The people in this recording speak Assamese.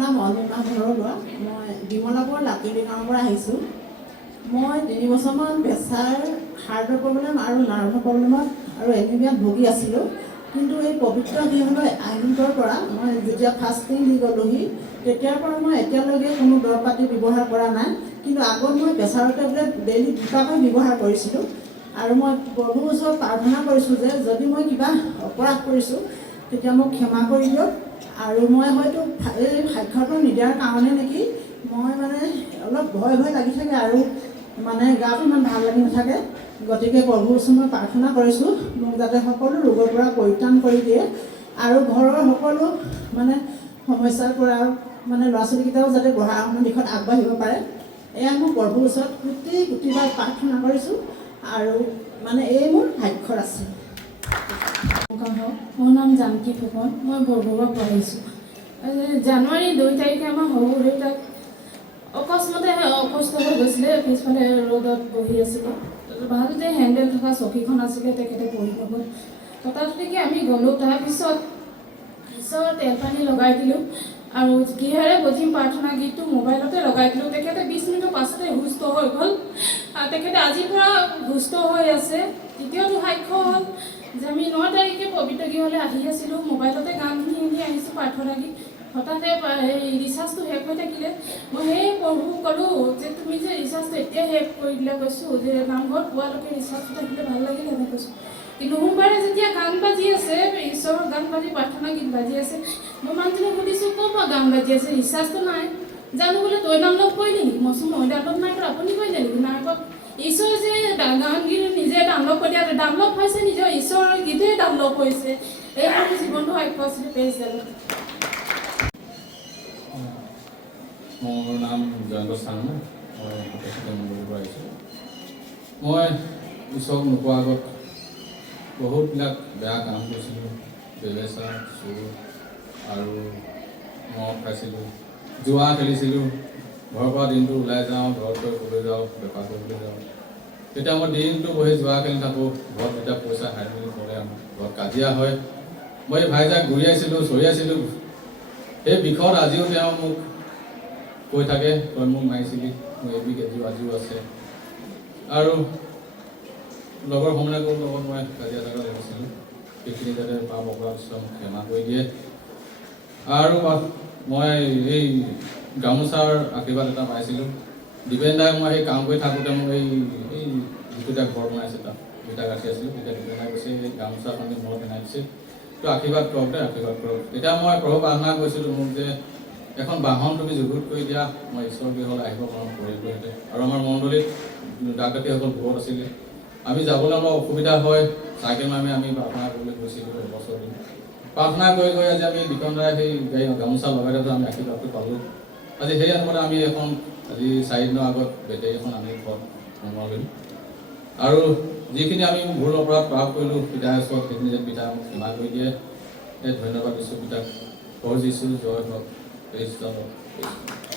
নাম অনিমা ভৰলুৱা। মই বিমলাপুৰ লাকিলি গাঁৱৰ পৰা আহিছোঁ। মই 3 বছৰমান প্ৰেছাৰ, হাৰ্টৰ প্ৰব্লেম আৰু নাৰ্ভৰ প্ৰব্লেমত আৰু এনিমিয়াত ভুগি আছিলোঁ। কিন্তু এই পবিত্ৰ গৃহলৈ আইনগৰ পৰা মই যেতিয়া ফাষ্টিং দি গ'লোহি, তেতিয়াৰ পৰা মই এতিয়ালৈকে কোনো দৰৱ পাতি ব্যৱহাৰ কৰা নাই। কিন্তু আগত মই প্ৰেছাৰৰ টেবলেট ডেইলি 2টাকৈ ব্যৱহাৰ কৰিছিলোঁ। আৰু মই প্ৰভুৰ ওচৰত প্ৰাৰ্থনা কৰিছোঁ যে যদি মই কিবা অপৰাধ কৰিছোঁ তেতিয়া মোক ক্ষমা কৰি দিয়ক। আৰু মই হয়তো এই সাক্ষৰটো নিদিয়াৰ কাৰণে নেকি মই অলপ ভয় লাগি থাকে আৰু গাটো ইমান ভাল লাগি নাথাকে। গতিকে প্ৰভুৰ ওচৰত মই প্ৰাৰ্থনা কৰিছোঁ মোক যাতে সকলো ৰোগৰ পৰা পৰিত্ৰাণ কৰি দিয়ে আৰু ঘৰৰ সকলো সমস্যাৰ পৰা ল'ৰা ছোৱালীকেইটাও যাতে পঢ়া শুনা দিশত আগবাঢ়িব পাৰে। এয়া মই প্ৰভুৰ ওচৰত কোটিবাৰ প্ৰাৰ্থনা কৰিছোঁ আৰু এই মোৰ সাক্ষৰ আছে। মোৰ নাম জানকী ফুকন, মই বৰবৰুৱা পঢ়িছোঁ। জানুৱাৰী 2 তাৰিখে আমাৰ সৰু দেউতাক অকস্মাতে অসুস্থ হৈ গৈছিলে। পিছফালে ৰ'দত বহি আছিলে, ভালতে হেণ্ডেল থকা চকীখন আছিলে, তেখেতে পৰি গ'ল। তথাপিকে আমি গ'লোঁ। তাৰপিছত ঈশ্বৰৰ তেল পানী লগাই দিলোঁ আৰু কিহেৰে বজিম প্ৰাৰ্থনা গীতটো মোবাইলতে লগাই দিলোঁ। তেখেতে 20 মিনিটৰ পাছতে সুস্থ হৈ গ'ল। তেখেতে আজিৰ পৰা সুস্থ হৈ আছে। দ্বিতীয়টো সাক্ষ্য হ'ল যে আমি 9 তাৰিখে পবিত্ৰ গৃহলৈ আহি আছিলোঁ, মোবাইলতে গান শুনি আহিছোঁ প্ৰাৰ্থনা গীত। হঠাতে ৰিচাৰ্জটো শেষ হৈ থাকিলে। মই সেই প্ৰভুক ক'লোঁ যে তুমি যে ৰিচাৰ্জটো এতিয়া শেষ কৰি দিলে, কৈছোঁ যে নামঘৰত পোৱালৈকে ৰিচাৰ্জটো থাকিলে ভাল লাগিলেহেঁতেন কৈছোঁ। কিন্তু সোমবাৰে যেতিয়া গান বাজি আছে, ঈশ্বৰৰ গান বাজি প্ৰাৰ্থনা গীত বাজি আছে, মই মানুহজনক সুধিছোঁ ক'ৰ পৰা গান বাজি আছে, ৰিচাৰ্জটো নাই। জানো বোলে তই ডাউনলোড কৰিলি নেকি? মই মই ডাউনলোড নাই কৰা, আপুনি কৰিলে নেকি? নাই কৰা। ঈশ্বৰে যে গান গীত নিজে ডাউনলোড কৰি দিয়া, ডাউনলোড হৈছে নিজৰ ঈশ্বৰৰ গীতে ডাউনলোড কৰিছে। এই মোৰ জীৱনটো সাক্ষ্য আছিলে। Praise the lord. মোৰ নাম জয়ন্ত চাংমা, মই মন্দিৰৰ পৰা আহিছোঁ। মই ঈশ্বৰক নোপোৱাৰ আগত বহুতবিলাক বেয়া কাম কৰিছিলোঁ। বেবেচা, চুৰ আৰু মদ খাইছিলোঁ, জুৱা খেলিছিলোঁ। ঘৰৰ পৰা দিনটো ওলাই যাওঁ, ঘৰত গৈ ক'লৈ যাওঁ, বেপাৰ কৰিবলৈ যাওঁ। তেতিয়া মই দিনটো বহি জুৱা খেলি থাকোঁ। ঘৰত যেতিয়া পইচা হাৰি মেলি পৰে, আমাৰ ঘৰত কাজিয়া হয়। মই ভাইজাক ঘূৰিয়াইছিলোঁ, চৰিয়াইছিলোঁ। সেই বিষয়ত আজিও তেওঁ মোক কৈ থাকে, তই মোক মাৰিছিলি, মোৰ এবিধ আজিও আছে। আৰু লগৰ সমনীয়াকৰ লগত মই কাজিয়া জাগা লাগিছিলোঁ। সেইখিনি যাতে পাপ অপৰাধ মোক ক্ষমা কৰি দিয়ে। আৰু মই এই গামোচাৰ আশীৰ্বাদ এটা পাইছিলোঁ। দীপেন দাই মই সেই কাম কৰি থাকোঁতে মোক এই যিকেইটা ঘৰ বনাইছে তাত দুটা ৰাখি আছিলোঁ। তেতিয়া দীপেন দাই কৈছে এই গামোচাখনি মই বনাই দিছে, তো আশীৰ্বাদ কৰক দে, আশীৰ্বাদ কৰক। তেতিয়া মই প্ৰভু প্ৰাৰ্থনা কৰিছিলোঁ মোক যে এখন বাহন তুমি যুগুত কৰি দিয়া, মই ঈশ্বৰৰ গৃহলৈ আহিব পাৰোঁ কৰিবলৈ। আৰু আমাৰ মণ্ডলীত ডাকাতীসকল বহুত আছিলে, আমি যাবলৈ অলপ অসুবিধা হয়। চাইকেল মাৰি আমি প্ৰাৰ্থনা কৰিবলৈ গৈছিলোঁ এবছৰ দিন। প্ৰাৰ্থনা কৰি আজি আমি বিকন্দাই সেই গামোচা লগাই দিওঁতে আমি আশীৰ্বাদটো পালোঁ। আজি সেই অনুমতে আমি আজি 4 দিনৰ আগত বেটেৰী এখন আমি ঘৰত সোমোৱালোঁ। আৰু যিখিনি আমি ভুল অপৰাধ পাপ কৰিলোঁ পিতাৰ ওচৰত, সেইখিনি যেন পিতাই মোক ক্ষমা কৰি দিয়ে। ধন্যবাদ দিছোঁ পিতাক। প্ৰভু যীশু জয় হওক। Praise the lord.